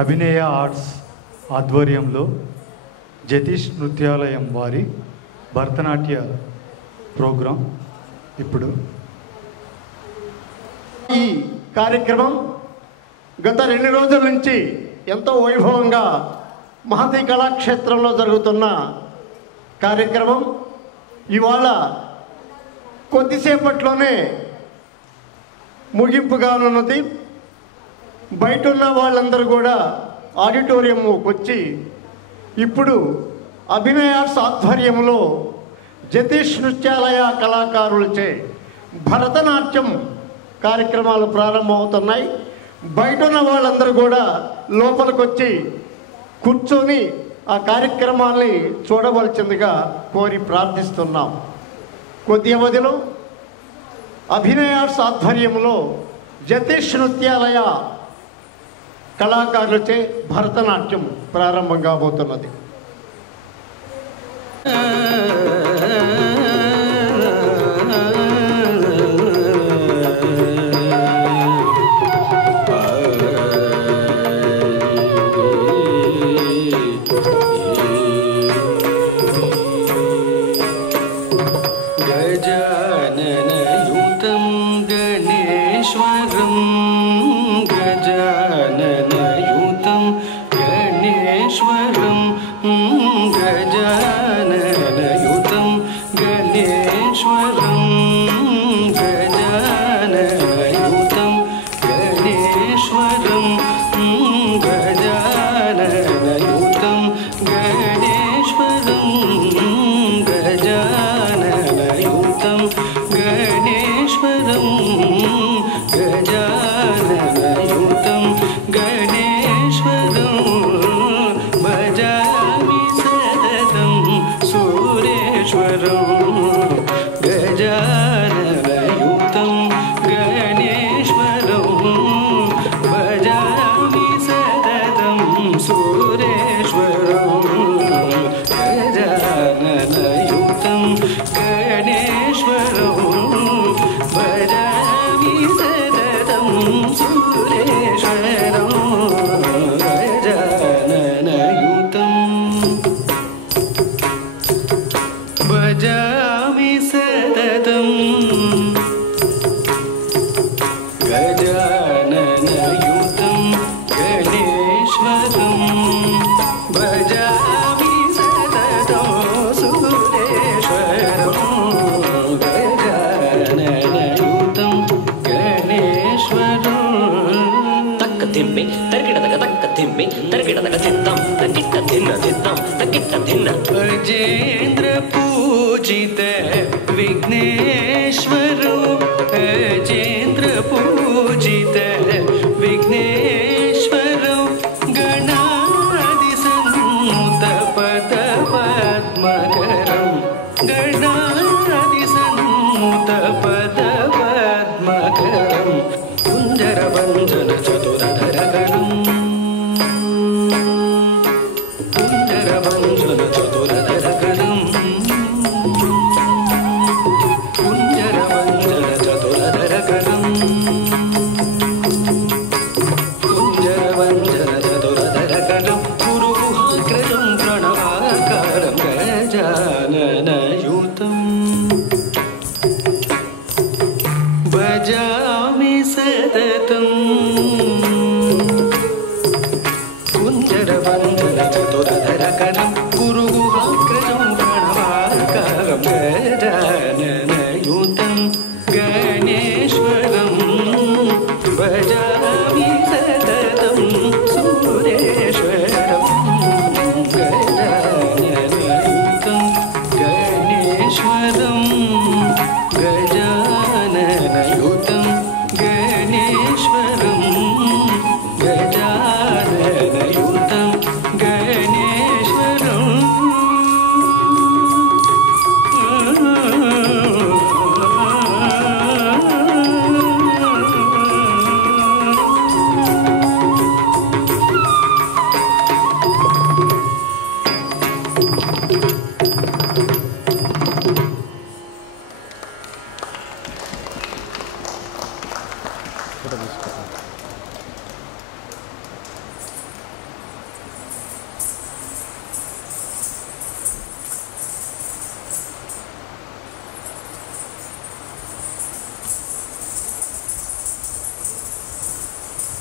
అభినయ arts ఆధ్వర్యంలో జతీష్ నృత్యాలయం వారి Bharatanatya programme ఇప్పుడు ఈ కార్యక్రమం గత 2 రోజుల నుంచి ఎంతో వైభవంగా మహతి కళాక్షేత్రంలో జరుగుతున్న కార్యక్రమం ఇవాళ కొద్దిసేపట్లోనే ముగింపుగానున్నది. బయట ఉన్న వాళ్ళందరూ కూడా ఆడిటోరియంకి వచ్చి ఇప్పుడు అభినయ ఆర్ట్స్ ఆధ్వర్యంలో జతీష్ నృత్యాలయ కళాకారులచే భరతనాట్యం కార్యక్రమాలు ప్రారంభమవుతున్నాయి. బయట ఉన్న వాళ్ళందరూ కూడా లోపలికి వచ్చి కూర్చొని ఆ కార్యక్రమాల్ని చూడవలసిందిగా కోరి ప్రార్థిస్తున్నాం. కొద్ది వ్యవధిలో అభినయ ఆర్ట్స్ ఆధ్వర్యంలో జతీష్ నృత్యాలయ కళాకారులచే భరతనాట్యం ప్రారంభం కాబోతున్నది. अजेन्द्र पूजित विघ्नेश्वरो अजेन्द्र पूजित विघ्नेश्वरो गणादिसन्नुत पद पद्मकरं गणादिसन्नुत पद पद्मकरं कुञ्जरवञ्जन चतुरधरगणम् Thank you.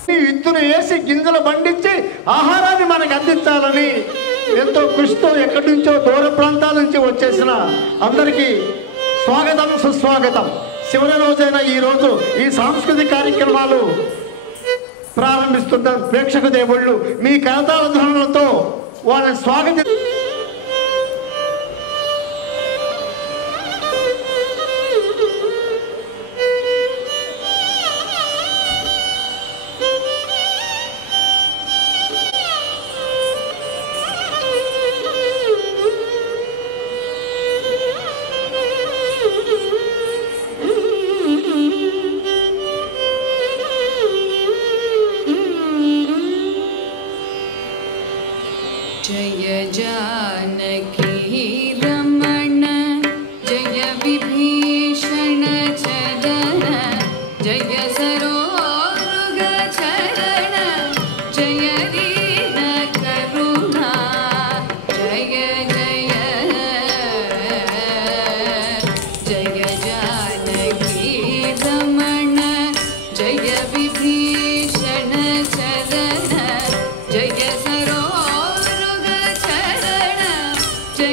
విత్తును వేసి గింజలు పండించి ఆహారాన్ని మనకు అందించాలని ఎంతో కృషితో ఎక్కడి నుంచో దూర ప్రాంతాల నుంచి వచ్చేసిన అందరికీ స్వాగతం సుస్వాగతం. చివరి రోజైన ఈరోజు ఈ సాంస్కృతిక కార్యక్రమాలు ప్రారంభిస్తున్న ప్రేక్షక దేవుళ్ళు మీ కరతాళ ధ్వనులతో వాళ్ళని స్వాగతి. जय जानकी रमण जय विभीषण चरण जय सरोरुग चरण जय दीन करुणा जय जय जय जानकी रमण जय विभीषण चरण जय सरो जय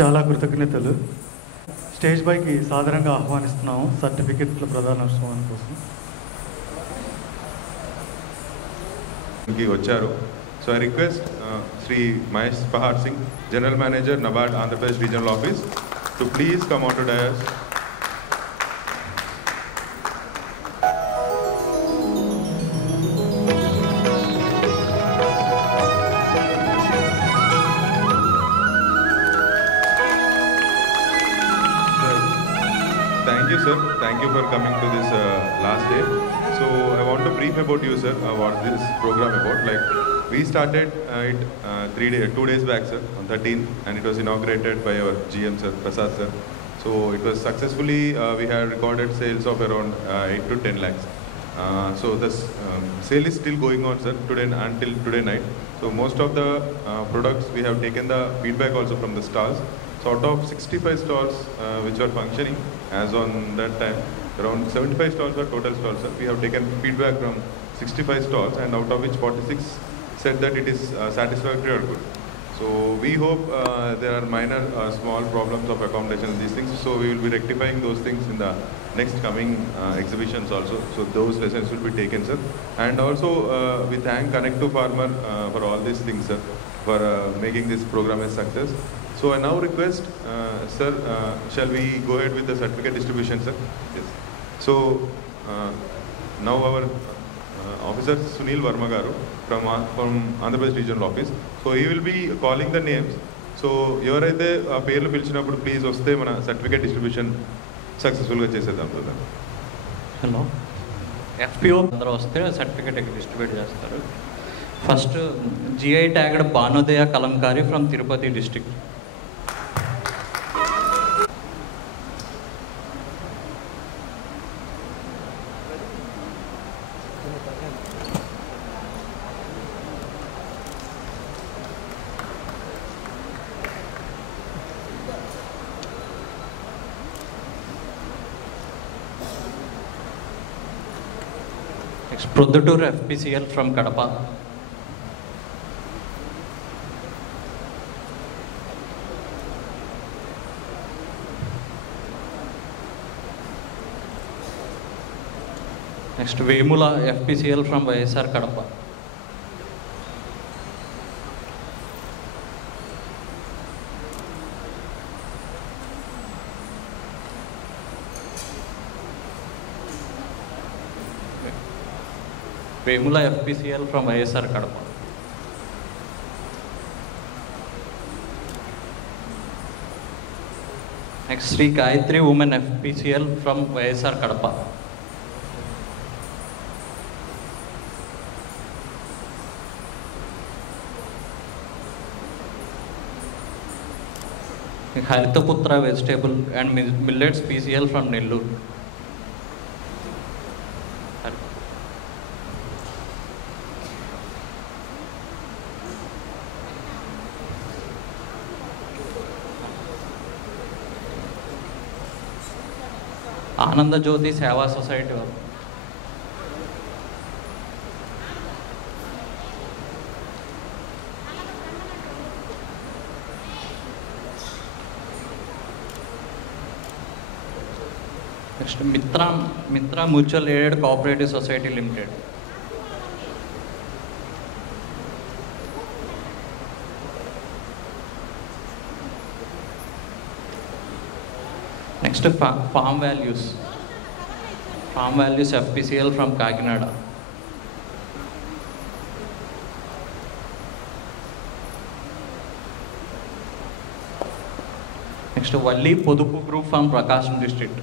చాలా కృతజ్ఞతలు. స్టేజ్ పైకి సాధారణంగా ఆహ్వానిస్తున్నాము సర్టిఫికెట్ల ప్రదానోత్సవం కోసం. వచ్చారు. So I request Shri Mahesh Pahar Singh, general manager NABARD Andhra Pradesh regional office, to please come on to dais. Thank you, sir. Thank you for coming to this last day. So I want to brief about you, sir, what this program about. Like, we started it 2 days back, sir, on 13th, and it was inaugurated by our GM, sir, Prasad, sir. So it was successfully, we had recorded sales of around 8 to 10 lakhs. So this sale is still going on, sir, today until today night. So most of the products, we have taken the feedback also from the stalls. So out of 65 stalls which are functioning as on that time, around 75 stalls were total stalls, sir. We have taken feedback from 65 stalls, and out of which 46 said that it is satisfactory or good. So we hope there are minor small problems of accommodation, these things. So we will be rectifying those things in the next coming exhibitions also. So those lessons will be taken, sir. And also we thank Connect to Farmer for all these things, sir, for making this program a success. So I now request, sir, shall we go ahead with the certificate distribution, sir? Yes. So now our officer Sunil Verma garu from Andhra Pradesh Regional Office. So he will be calling the names. So ఎవరైతే ఆ పేర్లు పిలిచినప్పుడు please వస్తే మన certificate distribution సక్సెస్ఫుల్గా చేసేద్దాం కదా. Hello, FPO అందరూ వస్తే సర్టిఫికేట్ డిస్ట్రిబ్యూట్ చేస్తారు. First GI tagged Bhanodaya Kalamkari from Tirupati district. Produtor FPCL from Kadapa. Next, Vemula FPCL from YSR Kadapa. Vemula FPCL from YSR Kadapa. Next, Sri Gayatri Women FPCL from YSR Kadapa. Haritaputra Vegetable and Millets PCL from Nellore. ఆనంద జ్యోతి సేవా society వారు. Next మిత్ర mutual aided cooperative society limited. Next, Farm Values FPCL from Kakinada. Next, Valli Podupu Group from Prakasam district.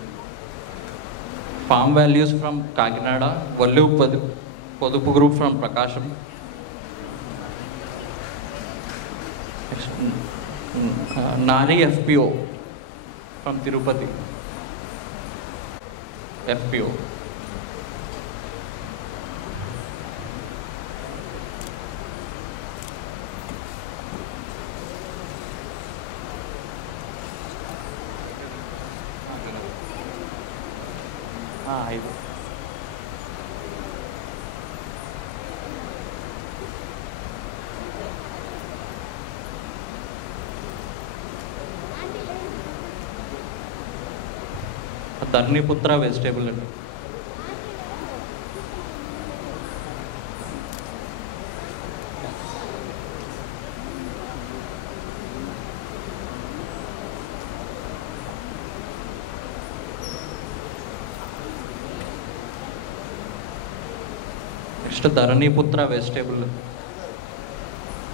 Farm Values from Kakinada, Valli Podupu Group from Prakasam. Next, Nari FPO from Tirupati. FPO. ఇది Dharaniputra vegetable అండి. Next Dharaniputra vegetable.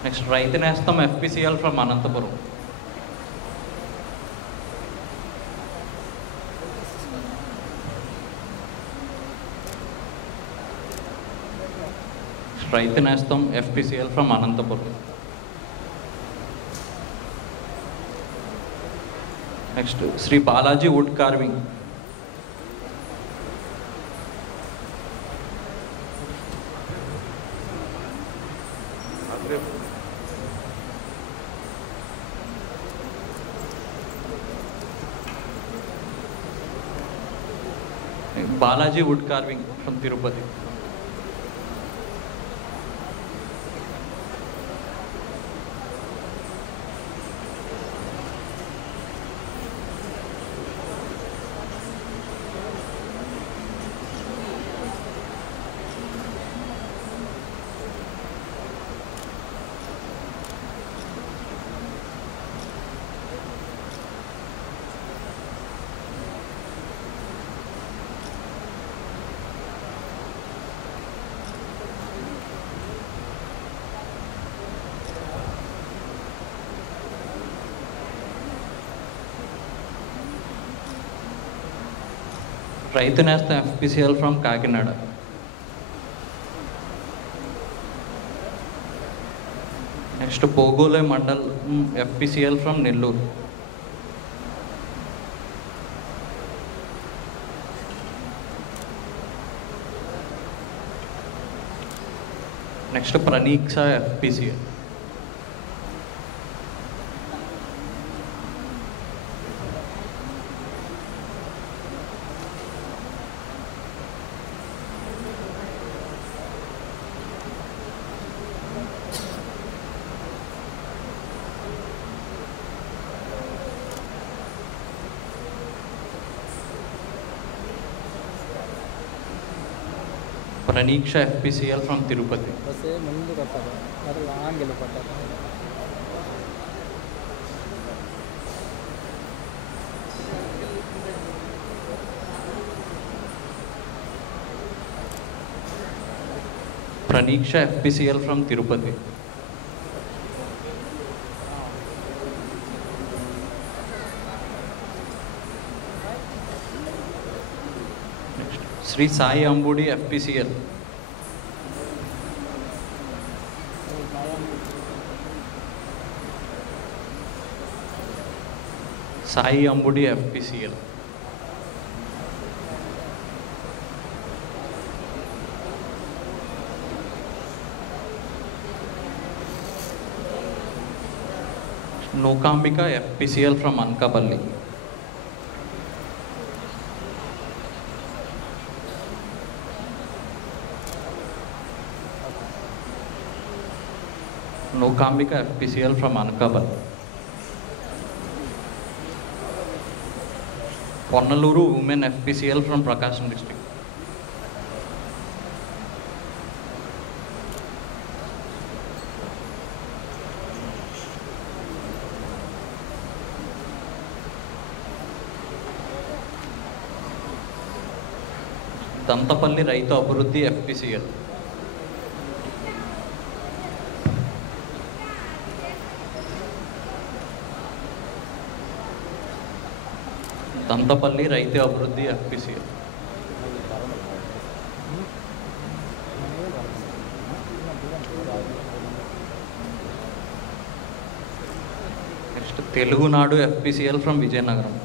Next Rythu Nestham FPCL from Anantapuram. Rythu Nestham FPCL from Anantapuram. Next Sri Balaji wood carving. Balaji wood carving from Tirupati. Rythu Nestham FPCL from Kakinada. Next Pogole mandal FPCL from Nellore. Next Praneeksha FPCL. Praneeksha FPCL from Tirupati. Praneeksha FPCL from Tirupati. Sri Sai Ambudi FPCL. Sai Ambudi FPCL. Nookambika FPCL from Anakapalli. Nookambika FPCL from Anakapalli. Ponnaluru women FPCL from Prakasam district. Dantapalli Rythu Abhivruddhi FPCL. Dantapalli Rythu Abhivruddhi FPCL. Next Telugunadu FPCL from Vizianagaram.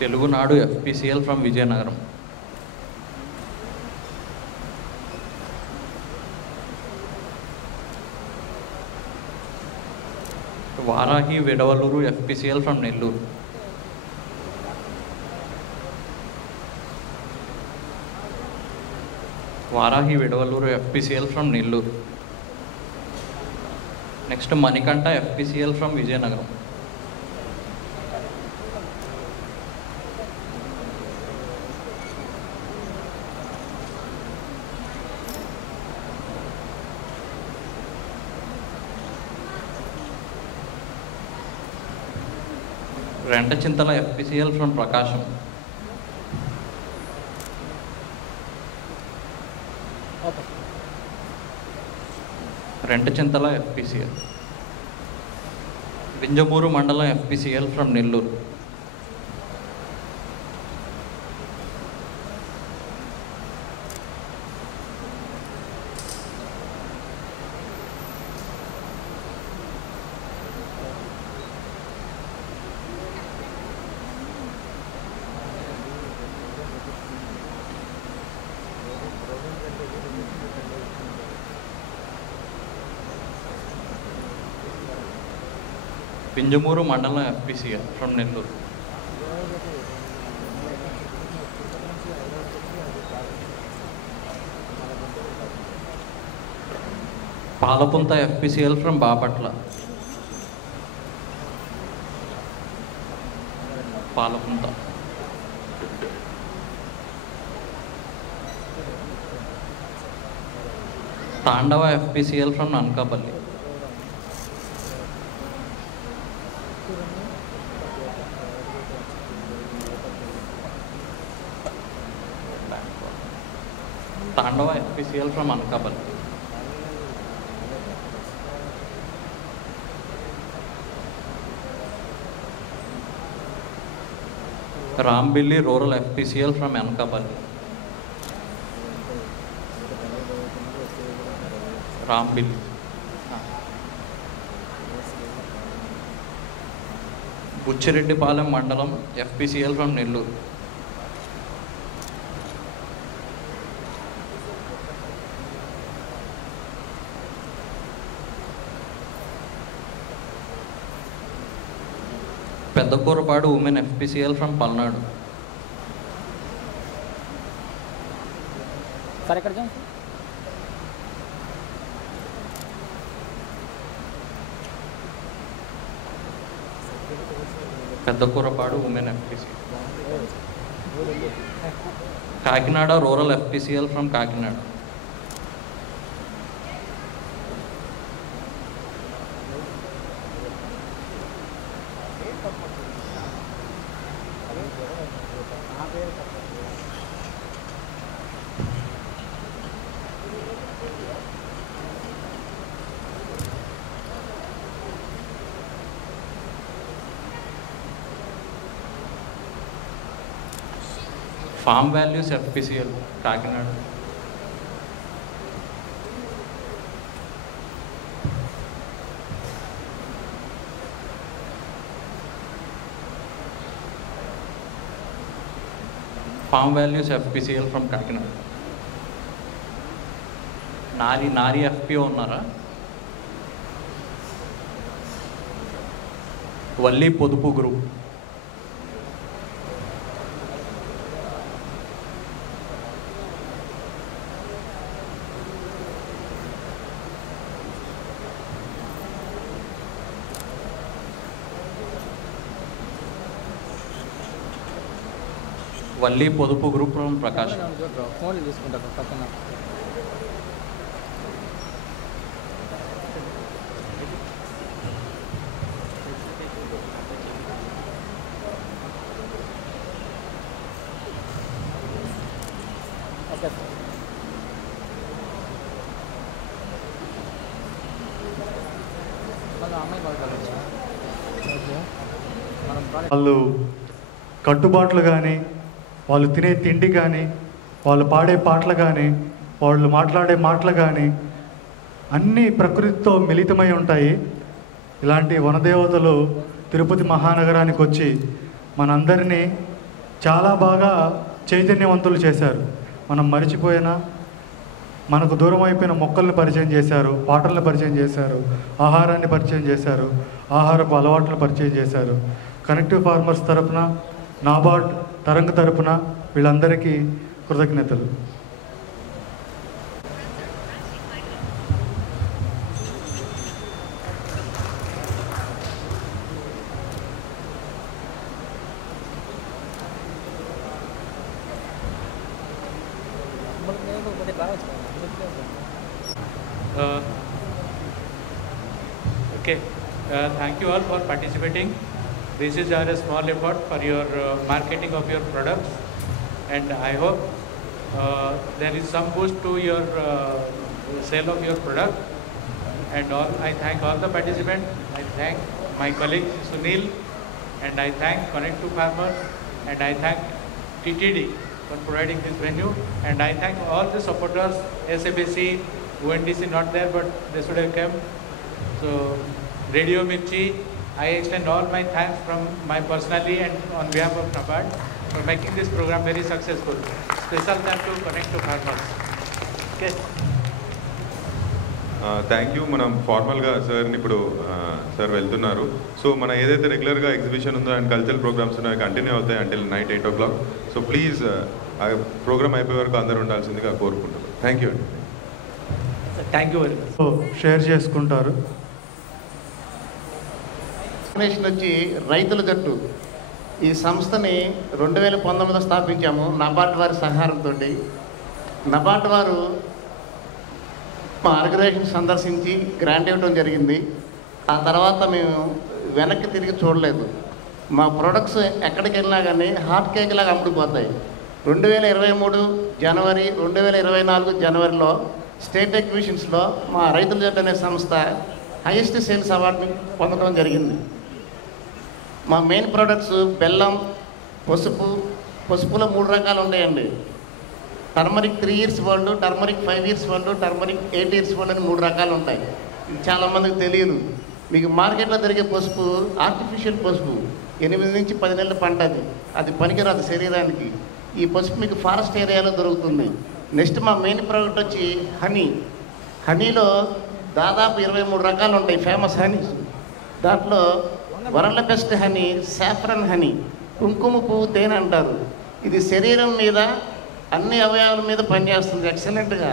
Telugunadu FPCL from Vizianagaram. Varahi Vidavaluru FPCL from Nellore. Varahi Vidavaluru FPCL from Nellore. Next Manikanta FPCL from Vizianagaram. Rentachintala FPCL from Prakasam. Rentachintala FPCL. Vinjamuru Mandalam FPCL from Nellore. Vinjamuru Mandalam FPCL from Nellore. Palapunta FPCL from Bapatla. Palapunta. Tandava FPCL from Anakapalli. Tandava FPCL from Anakapalli. Rambilli rural FPCL from Anakapalli. Rambilli. Buchireddypalem Mandalam FPCL from Nellore. Peddakurapadu women FPCL from Palnadu. Peddakurapadu women FPCL. Kakinada rural FPCL from Kakinada. Farm values FPCL Kakinada. Farm values FPCL from Kakinada. Nari FPO ఉన్నారా? వల్లి పొదుపు group. Valli పొదుపు group from ప్రకాశం. ఫోన్లు తీసుకుంటారు పక్కన. Okay sir. అమ్మాయి పడగలరా? వాళ్ళు కట్టుబాట్లు కానీ, వాళ్ళు తినే తిండి కానీ, వాళ్ళు పాడే పాటలు కానీ, వాళ్ళు మాట్లాడే మాటలు కానీ అన్నీ ప్రకృతితో మిళితమై ఉంటాయి. ఇలాంటి వనదేవతలు తిరుపతి మహానగరానికి వచ్చి మనందరినీ చాలా బాగా చైతన్యవంతులు చేశారు. మనం మరిచిపోయినా మనకు దూరం అయిపోయిన మొక్కల్ని పరిచయం చేశారు, పాటలను పరిచయం చేశారు, ఆహారాన్ని పరిచయం చేశారు, ఆహారపు అలవాట్లను పరిచయం చేశారు. కనెక్టివ్ ఫార్మర్స్ తరపున, నాబార్డ్ తరంగ తరపున వీళ్ళందరికీ కృతజ్ఞతలు. Okay, thank you all for participating. This is a small effort for your marketing of your products, and I hope there is some boost to your sale of your product. And all, I thank all the participants. I thank my colleague Sunil, and I thank Connect to Farmers, and I thank TTD for providing this venue, and I thank all the supporters, SABC, ONDC not there, but they should have come. So, Radio Mirchi, I extend all my thanks from my personally and on behalf of NABARD for making this program very successful. Special thanks to Connect to Farmers. Okay. Thank you. మనం ఫార్మల్గా సార్ని ఇప్పుడు sir వెళ్తున్నారు. So మన ఏదైతే రెగ్యులర్గా exhibition ఉందో and cultural programmes ఉన్నాయో continue అవుతాయి until night 8 o'clock. So please ఆ ప్రోగ్రామ్ అయిపోయే వరకు అందరూ ఉండాల్సిందిగా కోరుకుంటున్నాను. థ్యాంక్ యూ అండి. Thank you very much. So share చేసుకుంటారు. వచ్చి రైతుల జట్టు ఈ సంస్థని 2019లో స్థాపించాము నబార్డ్ వారి సహకారంతో. నబార్డ్ వారు మా ఆర్గనైజేషన్ సందర్శించి గ్రాంట్ ఇవ్వడం జరిగింది. ఆ తర్వాత మేము వెనక్కి తిరిగి చూడలేదు. మా ప్రొడక్ట్స్ ఎక్కడికి వెళ్ళినా కానీ హాట్ కేక్ లాగా అమ్ముడిపోతాయి. 2023 జనవరి 2024 జనవరిలో స్టేట్ ఎగ్జిబిషన్స్లో మా రైతుల జట్టు అనే సంస్థ హైయెస్ట్ సేల్స్ అవార్డుని పొందడం జరిగింది. మా మెయిన్ ప్రొడక్ట్స్ బెల్లం, పసుపులో 3 రకాలు ఉంటాయండి. Turmeric 3 years old, turmeric 5 years old, turmeric 8 years old అని 3 రకాలు ఉంటాయి. ఇది చాలామందికి తెలియదు. మీకు మార్కెట్లో దొరికే పసుపు ఆర్టిఫిషియల్ పసుపు, 8 నుంచి 10 నెలల పంట. అది పనికిరాదు శరీరానికి. ఈ పసుపు మీకు ఫారెస్ట్ ఏరియాలో దొరుకుతుంది. నెక్స్ట్ మా మెయిన్ ప్రోడక్ట్ వచ్చి హనీలో దాదాపు 23 రకాలు ఉంటాయి ఫేమస్ హనీస్. దాంట్లో world best honey saffron honey, కుంకుమ పువ్వు తేనె అంటారు. ఇది శరీరం మీద అన్ని అవయవాల మీద పనిచేస్తుంది ఎక్సలెంట్గా.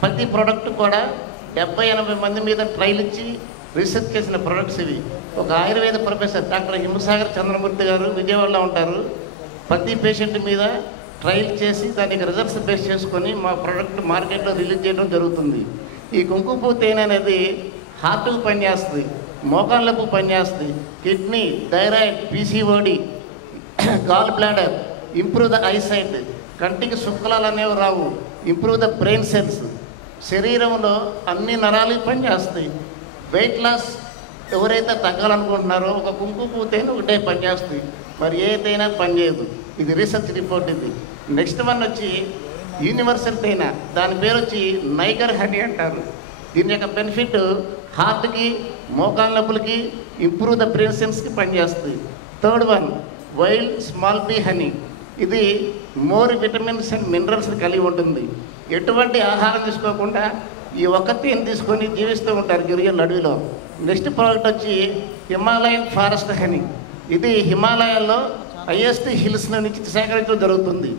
ప్రతి ప్రోడక్ట్ కూడా 70-80 మంది మీద ట్రయల్ ఇచ్చి రీసెర్చ్ చేసిన ప్రొడక్ట్స్ ఇవి. ఒక ఆయుర్వేద ప్రొఫెసర్ డాక్టర్ హిమసాగర్ చంద్రమూర్తి గారు విజయవాడలో ఉంటారు. ప్రతి పేషెంట్ మీద ట్రయల్ చేసి దానికి రిజల్ట్స్ బేస్ చేసుకొని మా ప్రోడక్ట్ మార్కెట్లో రిలీజ్ చేయడం జరుగుతుంది. ఈ కుంకుమ పువ్వు తేనె అనేది హార్ట్కు పనిచేస్తుంది, మోకాళ్ళకు పనిచేస్తుంది, kidney, thyroid, PCOD, gall bladder, improve the eyesight, కంటికి శుక్లాలు అనేవి రావు, ఇంప్రూవ్ ద బ్రెయిన్ సెల్స్, శరీరంలో అన్ని నరాలు పనిచేస్తాయి. వెయిట్ లాస్ ఎవరైతే తగ్గాలనుకుంటున్నారో ఒక కుంకుమ పువ్వు తేనె ఒకటే పనిచేస్తుంది, మరి ఏదైనా పనిచేయదు. ఇది రీసెర్చ్ రిపోర్ట్. ఇది నెక్స్ట్ వన్ వచ్చి యూనివర్సల్ తేనె, దాని పేరు వచ్చి నైగర్ హనీ అంటారు. దీని యొక్క బెనిఫిట్ హార్ట్కి, మోకాళ్ళ నొప్పులకి, ఇంప్రూవ్ ద బ్రెయిన్ సెల్స్కి పనిచేస్తుంది. Third one wild small bee honey. ఇది మోర్ విటమిన్స్ అండ్ మినరల్స్ కలిగి ఉంటుంది. ఎటువంటి ఆహారం తీసుకోకుండా ఈ ఒక్క తేనె తీసుకొని జీవిస్తూ ఉంటారు గిరిజనుల అడవిలో. నెక్స్ట్ ప్రోడక్ట్ వచ్చి హిమాలయన్ ఫారెస్ట్ హనీ. ఇది హిమాలయాల్లో హైయెస్ట్ హిల్స్ నుంచి సేకరించడం జరుగుతుంది.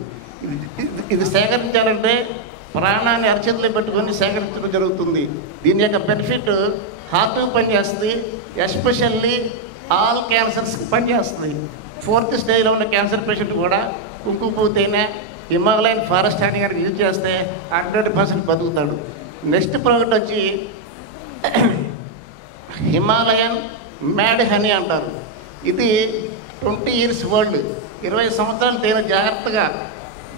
ఇది సేకరించాలంటే ప్రాణాన్ని అరచేతిలో పెట్టుకొని సేకరించడం జరుగుతుంది. దీని యొక్క బెనిఫిట్ హార్ట్కి పనిచేస్తుంది, ఎస్పెషల్లీ ఆల్ క్యాన్సర్స్కి పనిచేస్తుంది. 4th స్టేజ్లో ఉన్న క్యాన్సర్ పేషెంట్ కూడా కుంకుమ పువ్వు తేనె, హిమాలయన్ ఫారెస్ట్ హనీ కనుక యూజ్ చేస్తే 100% బతుకుతాడు. నెక్స్ట్ ప్రోడక్ట్ వచ్చి హిమాలయన్ మ్యాడ్ హనీ అంటారు. ఇది 20 years ఓల్డ్, 20 సంవత్సరాల తేనె జాగ్రత్తగా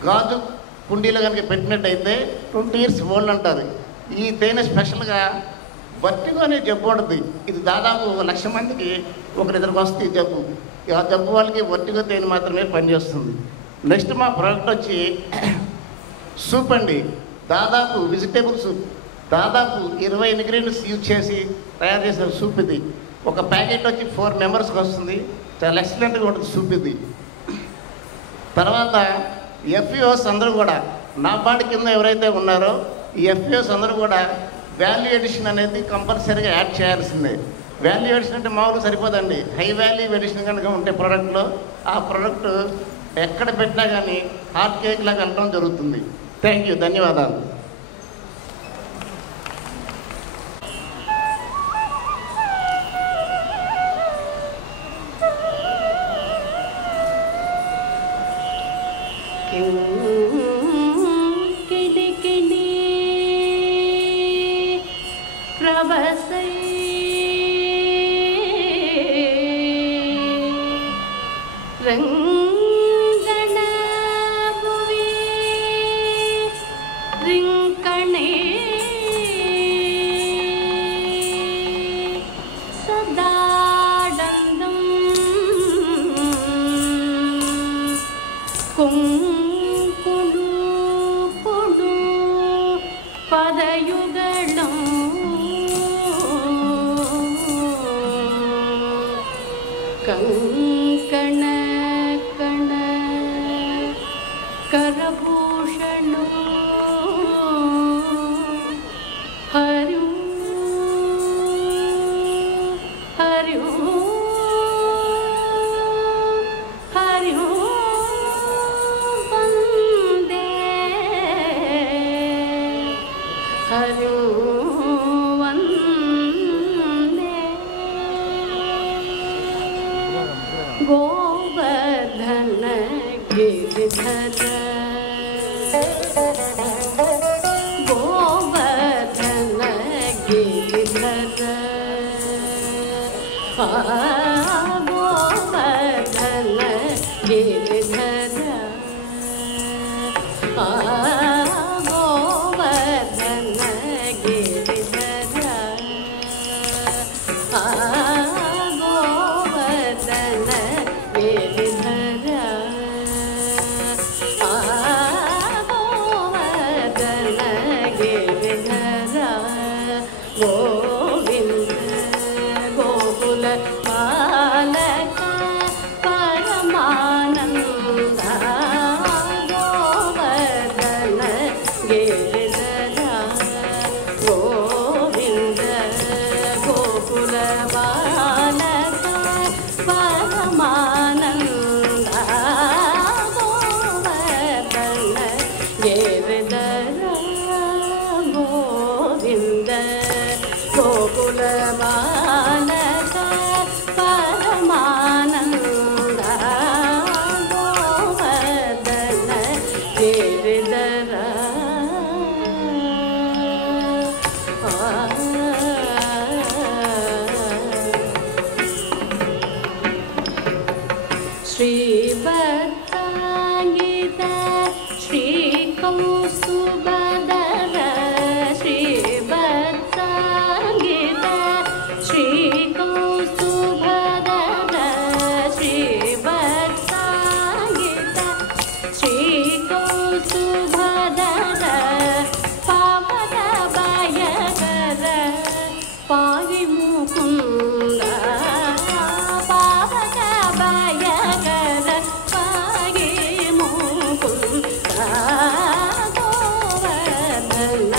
గాజు కుండీలో కనుక పెట్టినట్టయితే 20 years ఓల్డ్ అంటారు. ఈ తేనె స్పెషల్గా వర్టిగో అనే జబ్బు ఉంటుంది. ఇది దాదాపు 1,00,000 మందికి ఒకరిద్దరికి వస్తుంది ఈ జబ్బు. ఆ జబ్బు వాళ్ళకి వర్టిగో తేనె మాత్రమే పనిచేస్తుంది. నెక్స్ట్ మా ప్రోడక్ట్ వచ్చి సూప్ అండి. దాదాపు వెజిటేబుల్ సూప్, దాదాపు 20 ఇంగ్రీడియంట్స్ యూజ్ చేసి తయారు చేసిన సూప్ ఇది. ఒక ప్యాకెట్ వచ్చి 4 మెంబర్స్కి వస్తుంది. చాలా ఎక్సలెంట్గా ఉంటుంది సూప్ ఇది. తర్వాత FEOs అందరూ కూడా నాబార్డ్ కింద ఎవరైతే ఉన్నారో ఈ FEOs అందరూ కూడా వాల్యూ ఎడిషన్ అనేది కంపల్సరీగా యాడ్ చేయాల్సిందే. వాల్యూ ఎడిషన్ అంటే మామూలుగా సరిపోదండి. హై వాల్యూ ఎడిషన్ కనుక ఉంటే ప్రోడక్ట్లో ఆ ప్రోడక్ట్ ఎక్కడ పెట్టినా కానీ హాట్ కేక్ లాగా వెళ్ళడం జరుగుతుంది. థ్యాంక్ యూ, ధన్యవాదాలు. केले केले बसै रंगण भुवि रिंकणे सदाडन्दं कुंकुडु पुडु पदयुगळं कंकण कण करभूषणो हरिं हरिं हरिं वन्दे हरिं वन्दे गोवर्धन गिरिधर गोवर्धन गिरिधर गोवर्धन गिरिधर गोवर्धन गिरिधर गोवर्धन गिरिधर गोवर्धन गिरिधर गोविंद गोकुल बालक परमानंद गोवर्धन गिरिधर गोविंद गोकुल बालक परमानंद गोवर्धन गिरिधर गोविंद गोकुल बालक परमानंद गोवर्धन गिरिधर श्रीवत्साङ्गित श्रीकौस्तुभधर श्रीवत्साङ्गित श्रीकौस्तुभधर श्रीवत्साङ्गित श्रीकौस्तुभधर पावनभयकर पाहि मुकुन्द पावनभयकर पाहि मुकुन्द गोवर्धन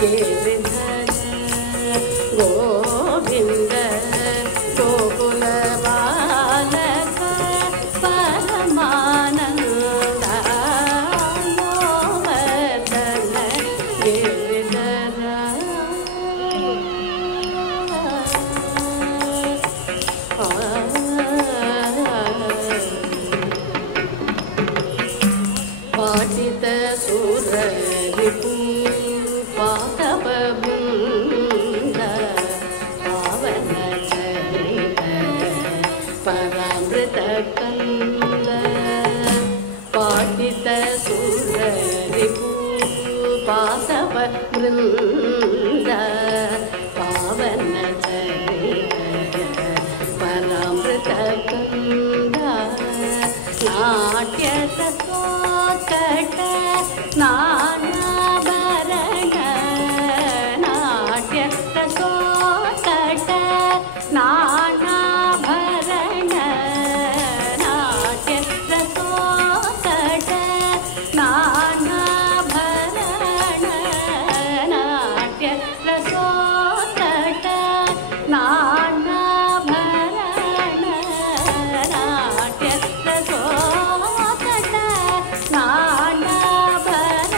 गिरिधर गोविंद गोकुल बालक परमानंद गोवर्धन गिरिधर पाटित सुर रिपु पातव बृंद पावन चरित परामृत कंद पाटित सुर रिपु पातव बृंद पावन चरित परामृत कंद नाट्य तत्वकट नानाभरण नाट्य तत्वकट नानाभरण नाट्य तत्वकट नानाभरण नाट्य तत्वकट नानाभरण नाट्य तत्वकट नानाभरण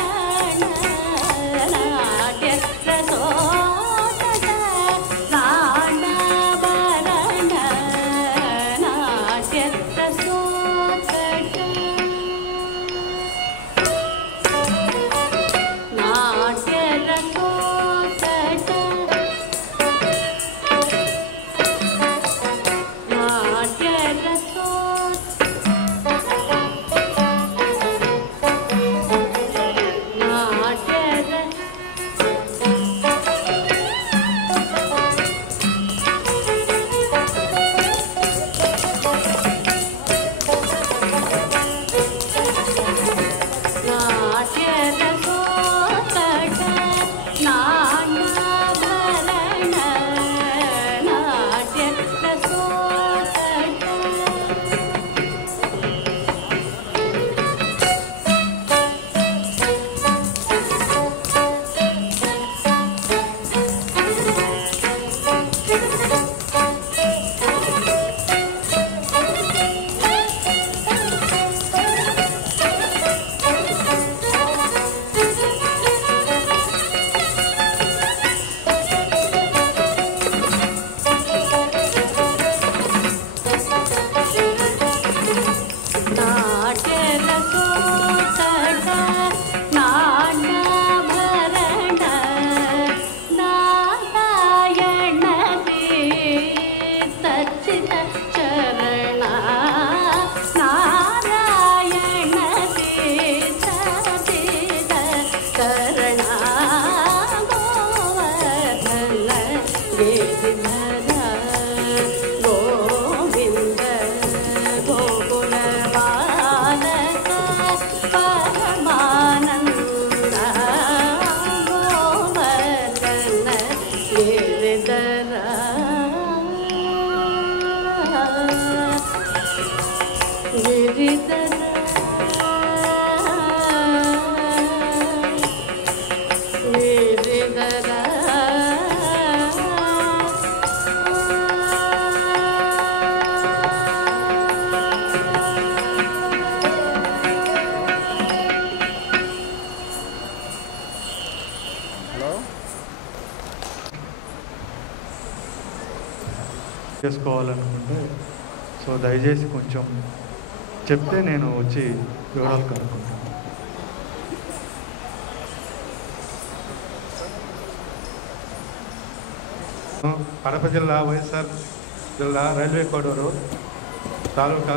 చేసుకోవాలనుకుంటే సో దయచేసి కొంచెం చెప్తే నేను వచ్చి వివరాలు కనుక్కుంటాను. కడప జిల్లా వైఎస్ఆర్ జిల్లా రైల్వే కోడూరు తాలూకా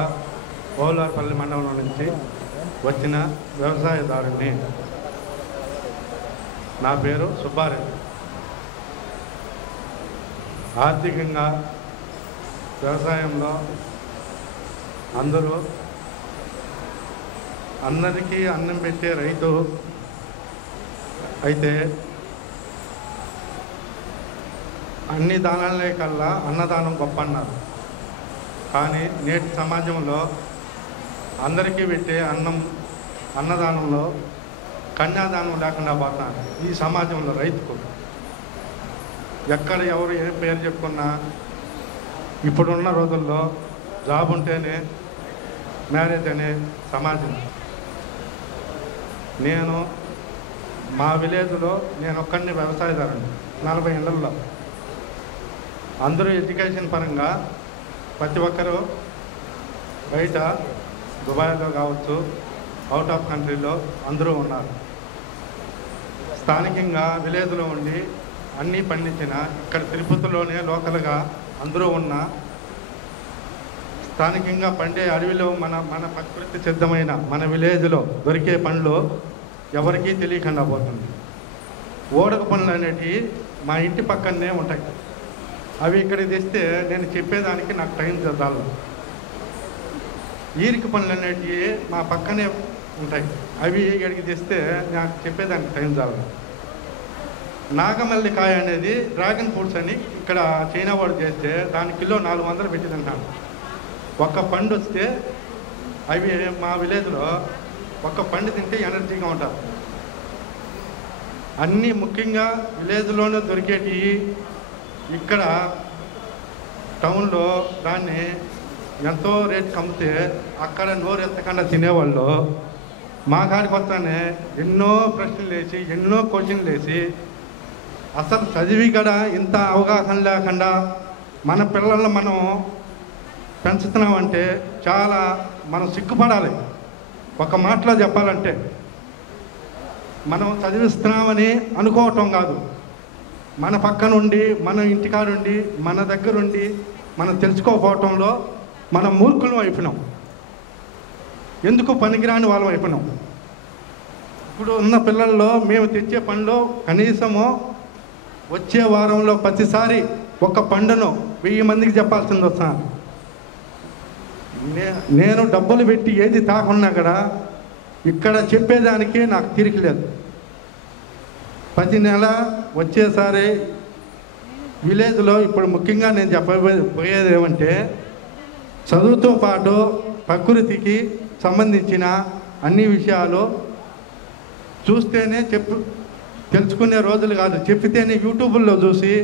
ఓలార్పల్లి మండలం నుంచి వచ్చిన వ్యవసాయదారుని. నా పేరు సుబ్బారెడ్డి. ఆర్థికంగా వ్యవసాయంలో అందరికీ అన్నం పెట్టే రైతు అయితే అన్ని దానాలే కల్లా అన్నదానం గొప్ప అన్నారు. కానీ నేటి సమాజంలో అందరికీ పెట్టే అన్నదానంలో కన్యాదానం లేకుండా పోతున్నారు. ఈ సమాజంలో రైతుకు ఎక్కడ ఎవరు ఏ పేరు చెప్పుకున్నా ఇప్పుడున్న రోజుల్లో జాబ్ ఉంటేనే మ్యారేజ్ అనే సమాజం. నేను మా విలేజ్లో నేను ఒక్కడిని వ్యవసాయదారుని 40 ఏళ్ళల్లో. అందరూ ఎడ్యుకేషన్ పరంగా ప్రతి ఒక్కరూ బయట దుబాయ్లో కావచ్చు, అవుట్ ఆఫ్ కంట్రీలో అందరూ ఉన్నారు. స్థానికంగా విలేజ్లో ఉండి అన్నీ పండించిన ఇక్కడ తిరుపతిలోనే లోకల్గా అందరూ ఉన్న స్థానికంగా పండే అడవిలో మన ప్రకృతి సిద్ధమైన మన విలేజ్లో దొరికే పండ్లు ఎవరికీ తెలియకుండా పోతుంది. ఓడక పండ్లు అనేటివి మా ఇంటి పక్కనే ఉంటాయి. అవి ఇక్కడికి తెస్తే నేను చెప్పేదానికి నాకు టైం చాలు. ఈరిక పండ్లు అనేటివి మా పక్కనే ఉంటాయి. అవి ఇక్కడికి తెస్తే నాకు చెప్పేదానికి టైం చాలు. నాగమల్లి కాయ అనేది డ్రాగన్ ఫ్రూట్స్ అని ఇక్కడ చైనా వాడు చేస్తే దాని కిలో 400 పెట్టి తింటాను. ఒక్క పండు వస్తే అవి మా విలేజ్లో ఒక్క పండు తింటే ఎనర్జీగా ఉంటారు. అన్నీ ముఖ్యంగా విలేజ్లోనే దొరికేటి. ఇక్కడ టౌన్లో దాన్ని ఎంతో రేటుకి అమ్మితే అక్కడ నోరు ఎత్తకుండా తినేవాళ్ళు. మా కాడికి వస్తానే ఎన్నో ప్రశ్నలు వేసి ఎన్నో క్వశ్చన్లు వేసి అసలు చదివి కూడా ఇంత అవగాహన లేకుండా మన పిల్లలను మనం పెంచుతున్నామంటే చాలా మనం సిగ్గుపడాలి. ఒక మాటలో చెప్పాలంటే మనం చదివిస్తున్నామని అనుకోవటం కాదు, మన పక్క నుండి మన ఇంటికాడుండి మన దగ్గరుండి మనం తెలుసుకోకపోవటంలో మనం మూర్ఖులం అయిపోయినాం. ఎందుకు పనికిరాని వాళ్ళం అయిపోయినాం. ఇప్పుడు ఉన్న పిల్లల్లో మేము తెచ్చే పండ్లు కనీసము వచ్చే వారంలో ప్రతిసారి ఒక పండును 1000 మందికి చెప్పాల్సింది వస్తాను. నేను డబ్బులు పెట్టి ఏది తాకున్నా కూడా ఇక్కడ చెప్పేదానికి నాకు తీరిక లేదు. ప్రతి నెల వచ్చేసారి విలేజ్లో ఇప్పుడు ముఖ్యంగా నేను చెప్పబోయేది ఏమంటే చదువుతో పాటు ప్రకృతికి సంబంధించిన అన్ని విషయాలు చూస్తేనే తెలుసుకునే రోజులు కాదు, చెప్పితేనే యూట్యూబ్లో చూసి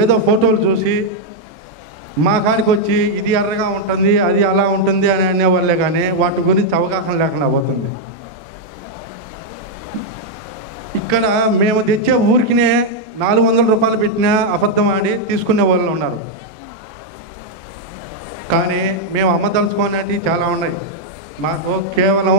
ఏదో ఫోటోలు చూసి మా కాడికి వచ్చి ఇది ఎర్రగా ఉంటుంది అది అలా ఉంటుంది అని అనేవాళ్ళే కానీ వాటి గురించి అవగాహన లేకుండా పోతుంది. ఇక్కడ మేము తెచ్చే ఊరికినే 400 రూపాయలు పెట్టినా అబద్ధం ఆడి తీసుకునే వాళ్ళు ఉన్నారు. కానీ మేము అమ్మదలుచుకునేవి చాలా ఉన్నాయి. మాకు కేవలం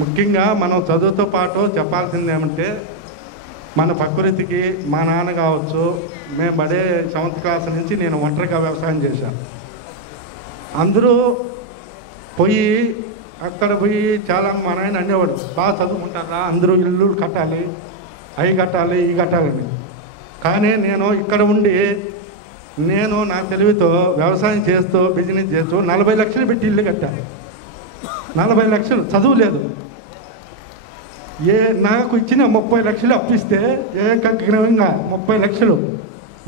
ముఖ్యంగా మనం చదువుతో పాటు చెప్పాల్సింది ఏమంటే మన ప్రకృతికి మా నాన్న కావచ్చు, మేము పడే 7th క్లాస్ నుంచి నేను ఒంటరిగా వ్యవసాయం చేశాను. అందరూ అక్కడ పోయి చాలా మా నాయన అనేవాడు, బాగా చదువుకుంటారా, అందరూ ఇల్లు కట్టాలి, అవి కట్టాలి, ఇవి కట్టాలని. కానీ నేను ఇక్కడ ఉండి నేను నా తెలివితో వ్యవసాయం చేస్తూ బిజినెస్ చేస్తూ 40 లక్షలు పెట్టి ఇల్లు కట్టాను. 40 లక్షలు చదువు లేదు. నాకు ఇచ్చిన 30 లక్షలు అప్పిస్తే ఏకగ్రీవంగా 30 లక్షలు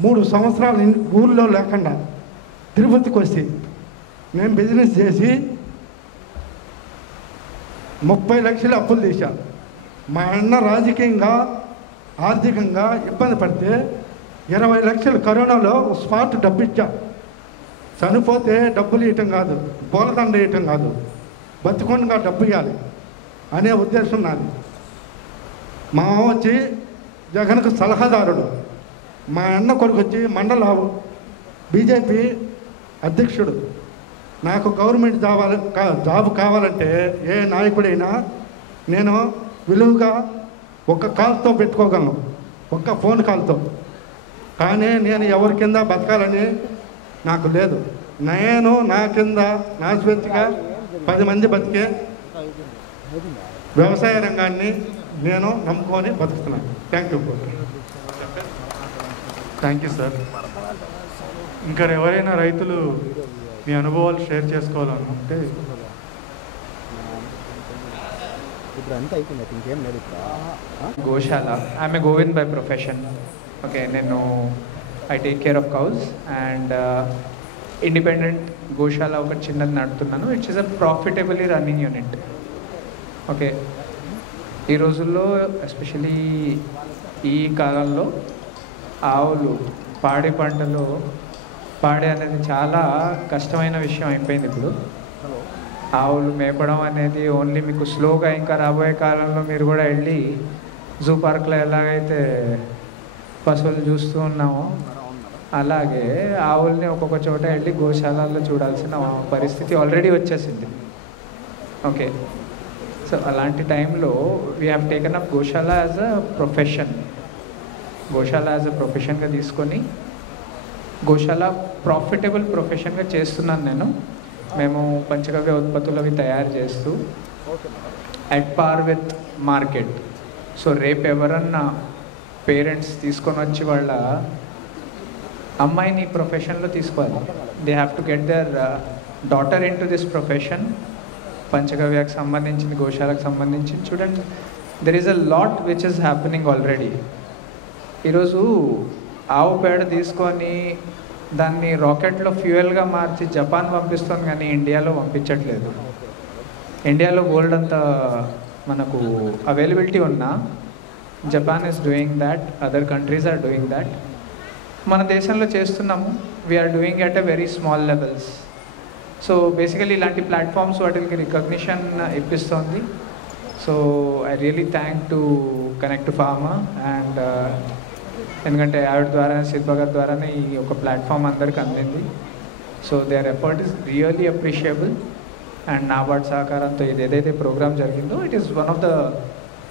3 సంవత్సరాలు ఊళ్ళో లేకుండా తిరుపతికి వచ్చి నేను బిజినెస్ చేసి 30 లక్షలు అప్పులు తీశాను. మా అన్న రాజకీయంగా ఆర్థికంగా ఇబ్బంది పడితే 20 లక్షలు కరోనాలో స్పాట్ డబ్బు ఇచ్చా. చనిపోతే డబ్బులు ఇవ్వటం కాదు, పూలదండ ఇవ్వటం కాదు, బతుకుండగా డబ్బు ఇవ్వాలి. అనే ఉద్దేశం నాది. మా అమ్మ వచ్చి జగన్కు సలహాదారుడు, మా అన్న కొడుకు వచ్చి మండల బీజేపీ అధ్యక్షుడు. నాకు గవర్నమెంట్ జాబ్ కావాలంటే ఏ నాయకుడైనా నేను విలువగా ఒక్క కాల్తో పెట్టుకోగలను, ఒక్క ఫోన్ కాల్తో. కానీ నేను ఎవరి కింద బతకాలని నాకు లేదు. నేను నా కింద నా స్వేచ్ఛగా 10 మంది బతికే వ్యవసాయ రంగాన్ని నేను నమ్ముకొని బతుకుతున్నాను. Thank you. Thank you sir. ఇంకా ఎవరైనా రైతులు మీ అనుభవాలు షేర్ చేసుకోవాలనుకుంటే గోశాల. I'm a Govind by profession. Okay, నేను I take care of cows and independent గోశాల ఒకటి చిన్నది నడుపుతున్నాను. It's is a profitably running unit. Okay, ఈ రోజుల్లో ఎస్పెషలీ ఈ కాలంలో ఆవులు పాడి పంటలో పాడే అనేది చాలా కష్టమైన విషయం అయిపోయింది. ఇప్పుడు ఆవులు మేపడం అనేది ఓన్లీ మీకు స్లోగా, ఇంకా రాబోయే కాలంలో మీరు కూడా వెళ్ళి జూ పార్క్లో ఎలాగైతే పశువులు చూస్తూ ఉన్నామో అలాగే ఆవుల్ని ఒక్కొక్క చోట వెళ్ళి గోశాలలో చూడాల్సిన పరిస్థితి ఆల్రెడీ వచ్చేసింది. ఓకే, సో అలాంటి టైంలో we have taken up Goshala as a profession. Goshala as a ప్రొఫెషన్గా తీసుకొని గోశాల ప్రాఫిటబుల్ ప్రొఫెషన్గా చేస్తున్నాను నేను. మేము పంచగవ్య ఉత్పత్తులు అవి తయారు చేస్తూ at par with market. So రేపు ఎవరన్నా పేరెంట్స్ తీసుకొని వచ్చి వాళ్ళ అమ్మాయిని ప్రొఫెషన్లో తీసుకోవాలి. They have to get their daughter in to this profession. పంచగవ్యకు సంబంధించింది, గోశాలకు సంబంధించి చూడండి, there is a lot which is happening already. ఈరోజు ఆవు పేడ తీసుకొని దాన్ని రాకెట్లో ఫ్యూయల్గా మార్చి జపాన్ పంపిస్తుంది, కానీ ఇండియాలో పంపించట్లేదు. ఇండియాలో గోల్డ్ అంతా మనకు అవైలబిలిటీ ఉన్నా Japan is doing that, other countries are doing that. మన దేశంలో చేస్తున్నాము, we are doing at a very small levels. So basically ఇలాంటి ప్లాట్ఫామ్స్ వాటికి రికగ్నిషన్ ఇప్పిస్తుంది. So I really thank to connect Farma and ఎందుకంటే ఆవిడ ద్వారా, శిల్పగారి ద్వారానే ఈ ఒక ప్లాట్ఫామ్ అందరికి అందింది. So their effort is really appreciable. And NABARD సహకారంతో ఇది ఏదైతే ప్రోగ్రామ్ జరిగిందో it is one of the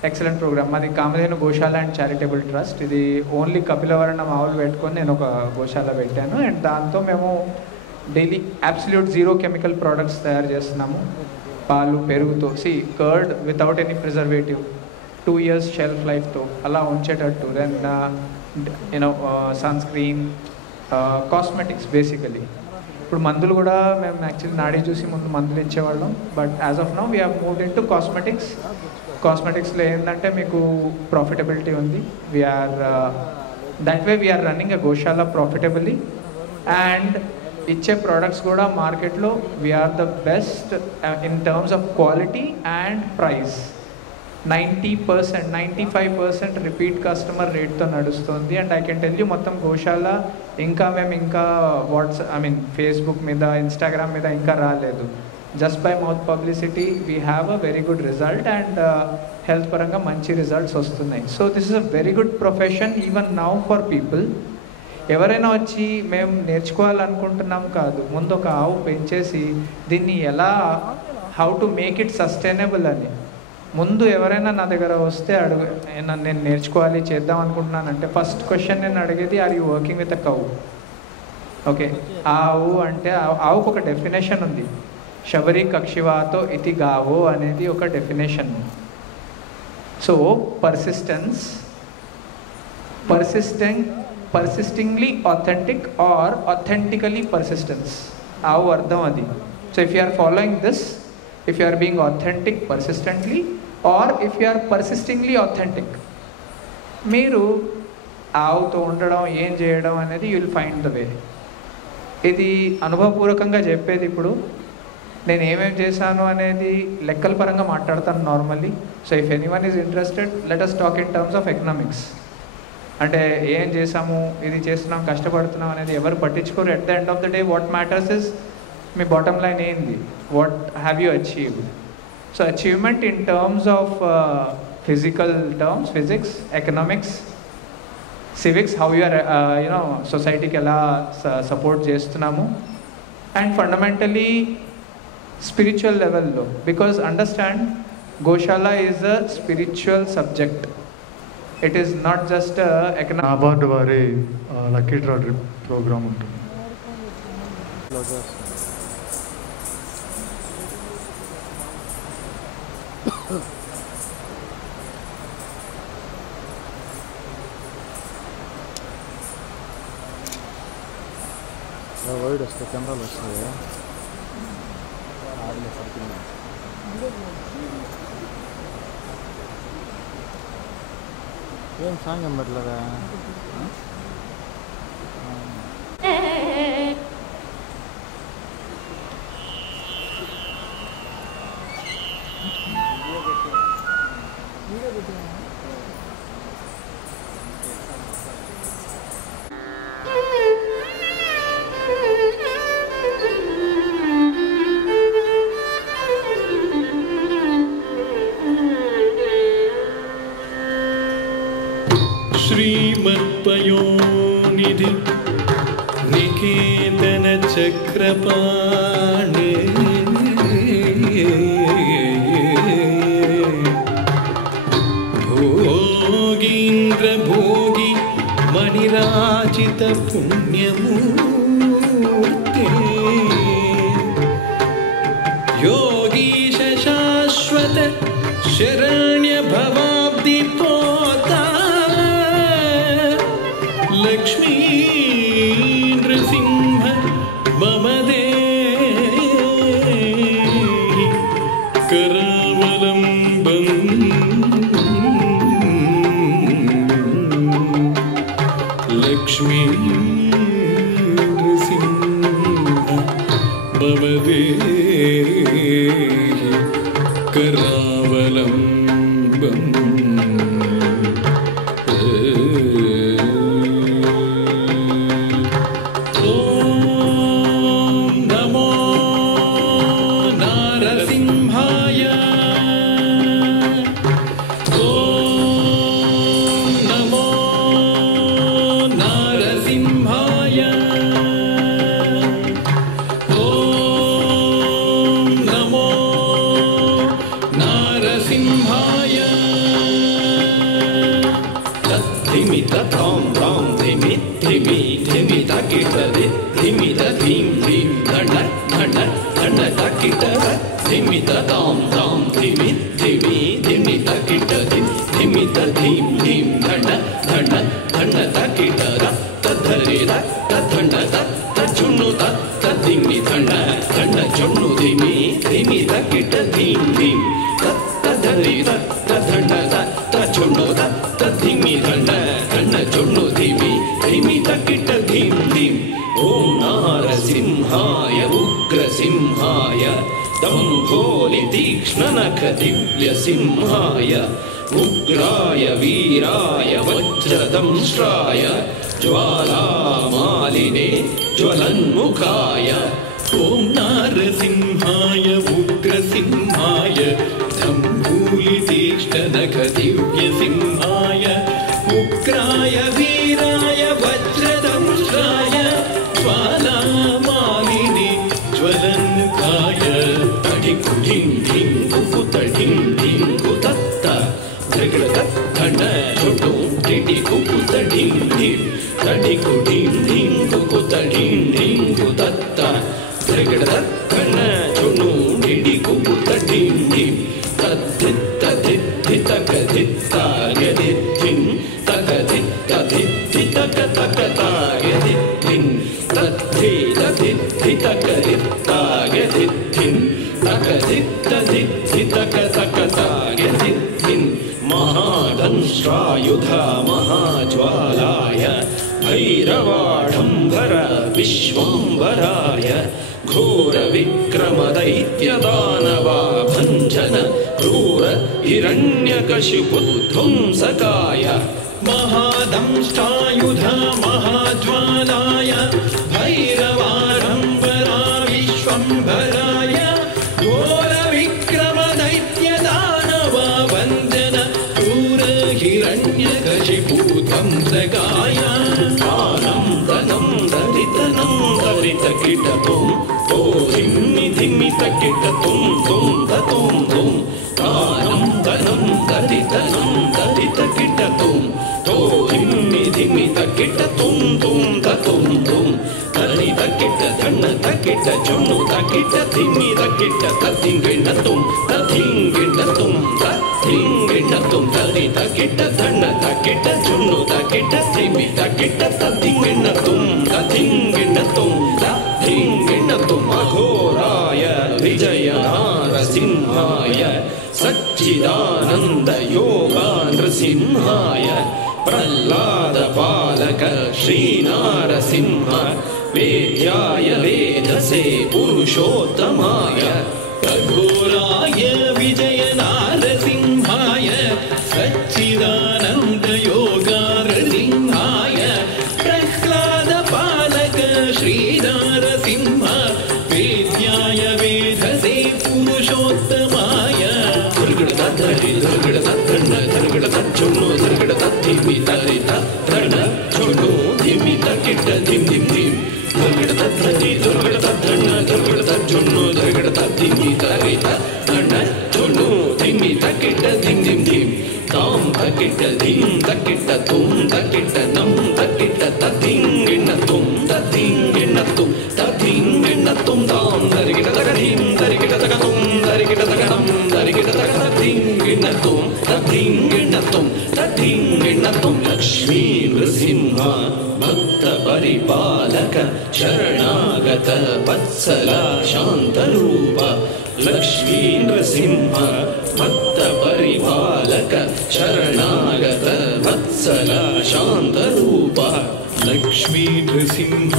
excellent program. మాది Kamadhenu Goshala and charitable trust. ఇది ఓన్లీ కపిలవరణం ఆవులు పెట్టుకొని నేను ఒక గోశాల పెట్టాను. అండ్ దాంతో మేము daily absolute zero chemical products తయారు చేస్తున్నాము. పాలు, పెరుగుతో curd without any preservative, 2 years shelf లైఫ్తో అలా ఉంచేటట్టు. Then you know sunscreen, cosmetics basically. ఇప్పుడు మందులు కూడా మేము యాక్చువల్లీ నాడి చూసి ముందు మందులు ఇచ్చేవాళ్ళం, but as of now we have moved in to cosmetics. కాస్మెటిక్స్లో ఏంటంటే మీకు ప్రాఫిటబిలిటీ ఉంది. We are that way we are running a goshala profitably. And ఇచ్చే ప్రోడక్ట్స్ కూడా మార్కెట్లో we are the best in terms of quality and price. 90%, 95% repeat customer రేట్తో నడుస్తుంది. And I can tell you మొత్తం గోశాల ఇంకా మేము ఇంకా ఫేస్బుక్ మీద, ఇన్స్టాగ్రామ్ మీద ఇంకా రాలేదు. Just by mouth publicity we have a very good result and health పరంగా మంచి రిజల్ట్స్ వస్తున్నాయి. So this is a very good profession even now for people. ఎవరైనా వచ్చి మేము నేర్చుకోవాలనుకుంటున్నాం కాదు, ముందు ఒక ఆవు పెంచేసి దీన్ని ఎలా how to make it sustainable అని ముందు ఎవరైనా నా దగ్గర వస్తే నేను నేర్చుకోవాలి, చేద్దాం అనుకుంటున్నానంటే ఫస్ట్ క్వశ్చన్ నేను అడిగేది, are you working with a cow? Okay, ఆవు అంటే ఆవుకు ఒక డెఫినేషన్ ఉంది. శబరి కక్షివాతో ఇతి గావో అనేది ఒక definition. So persistingly authentic or authentically persistence, ఆవు అర్థం అది. So if you are following this, if you are being authentic persistently or if you are persistingly authentic, మీరు ఆవుతో ఉండడం, ఏం చేయడం అనేది you will find the way. ఇది అనుభవపూర్వకంగా చెప్పేది. ఇప్పుడు నేను ఏమేమి చేశాను అనేది లెక్కల పరంగా మాట్లాడతాను normally. So if anyone is interested, let us talk in terms of economics. అంటే ఏం చేసాము, ఇది చేస్తున్నాం, కష్టపడుతున్నాం అనేది ఎవరు పట్టించుకోరు. At the end of the day what matters is మీ బాటమ్ లైన్ ఏంది, what have you achieved. So achievement in terms of physical terms, physics, economics, civics, how you are, society ki ela support chestunnamo, and fundamentally spiritual level lo, because understand Goshala is a spiritual subject. It is not just a economic. NABARD వారి lucky draw drip programme ఉంటుంది. Wide వస్తుంది, కెమెరాలు వస్తుంది. ఏం song ఏం పెట్టలేదా? श्रीमत्पयोनिधि निकेतन चक्रपाणे भोगीन्द्र भोगी मणिराजित पुण्यमूर्ते योगीश शाश्वत शरण्य भवाब्दि पोता लक्ष्मी नृसिंह मम देहि करावलम्बम् लक्ष्मी नृसिंह मम देहि करावलम्बम् ओम नारसिंहाय उग्रसिंहाय दम्भोलि तीक्ष्णनख दिव्यसिंहाय उग्राय वीराय वज्रदंष्ट्राय ज्वालामालिने ज्वलन्मुखाय ओम नारसिंहाय उग्रसिंहाय दम्भोलि तीक्ष्णनख दिव्यसिंहाय उग्राय वीराय वज्रदंष्ट्राय ज्वालामालिने ज्वलन्मुखाय तडिकुडिं ढिं कुकुतडिं ढिं कुतत्त धृगृतत्तण चुटु टिडि कुकुतडिं ढिं तडिकुडिं ढिं कुकुतडिं ढिं कुतत्त धृगृतत्तण चुटु टिडि कुकुतडिं ढिं तद्धित्त धित्तितक धित्तागदित्तिं तकधित्तधित्तितक तकतागदित्तिं तद्धितधित्तितकधित्तागदित्तिं तकधित्तधित्तितक तकतागदित्तिं महादंष्ट्रायुधा महाज्वालाय भैरवाडम्बर विश्वम्बराय घोर विक्रम दैत्यदानवा भञ्जन क्रूर हिरण्यकशिपुध्वंसकाय महादंष्टायुधा महाज्वालाय भैरवाडम्बरा विश्वम्भराय घोर विक्रम दैत्य తకిట తుం తో ధిమ్మి ధిమ్మి తకిట తుం తుం తతుం తుం తానం తనం తదితనం తదితకిట తుం తో ధిమ్మి ధిమ్మి తకిట తుం తుం తతుం తుం తరి తకిట ధన్న తకిట జున్ను తకిట ధిమ్మి తకిట తతింగిణ తుం తతింగిణ తుం తతింగిణ తుం తరి తకిట ధన్న తకిట జున్ను తకిట ధిమ్మి తకిట తతింగిణ తుం తతింగిణ తుం తతింగిణ తుం అఘోరాయ విజయ నారసింహాయ సచ్చిదానంద యోగా నృసింహాయ ప్రహ్లాద పాలక శ్రీనారసింహ వేద్యాయ వేదసే పురుషోత్తమాయ అఘోరాయ విజయ నారసింహాయ సచ్చిదానంద యోగా నృసింహాయ ప్రహ్లాద పాలక శ్రీనారసింహ వేద్యాయ వేదసే పురుషోత్తమాయ దుర్గడ తరి దుర్గడ తన్న దుర్గడ తచ్చును దుర్గడ తత్తిమి తరి తన్న చును ధిమి తకిట ధిమ్ ధిమ్ ధిమ్ దుర్గడ తత్తి దుర్గడ తన్న దుర్గడ తచ్చును దుర్గడ తత్తిమి తరి తన్న చును ధిమి తకిట ధిమ్ ధిమ్ ధిమ్ తాం తకిట ధిమ్ తకిట తుం తకిట నం తకిట తతింగిణ తుం తతింగిణ తుం తతింగిణ తుం తాం దరిగిట తగధిం దరిగిట తగతుం దరిగిట తగనం దరిగిట తగతింగిణ తుం తతింగిణ తుం తతింగిణ తుం లక్ష్మీ నృసింహ భక్త పరిపాలక శరణాగత వత్సల శాంతరూప లక్ష్మీ నృసింహ భక్త పరిపాలక శరణాగత వత్సల శాంతరూప లక్ష్మీ నృసింహ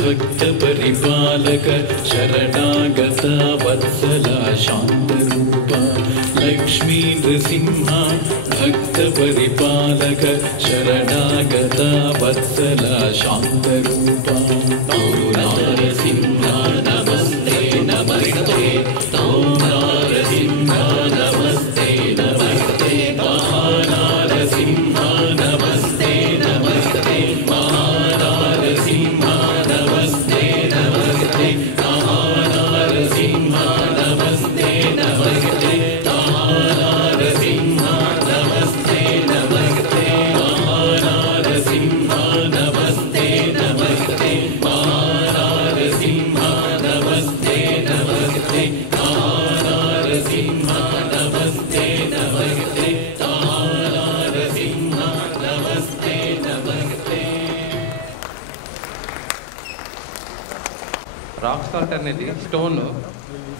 భక్త పరిపాలక శరణాగత వత్సల శాంతరూప లక్ష్మీ నృసింహ భక్త పరిపాలక శరణాగత వత్సల శాంతరూప నారసింహ నమస్తే నమస్తే నారసింహ నమస్తే నమస్తే మహానారసింహ నమస్తే నమస్తే మహానారసింహ నమస్తే నమస్తే మహానారసింహ నమస్తే నమస్తే మహానారసింహ నమస్తే నమస్తే మహానారసింహ నమస్తే నమస్తే మహానారసింహ నమస్తే నమస్తే మహానారసింహ నమస్తే నమస్తే మహానారసింహ నమస్తే నమస్తే. రాక్ సాల్ట్ అనేది స్టోన్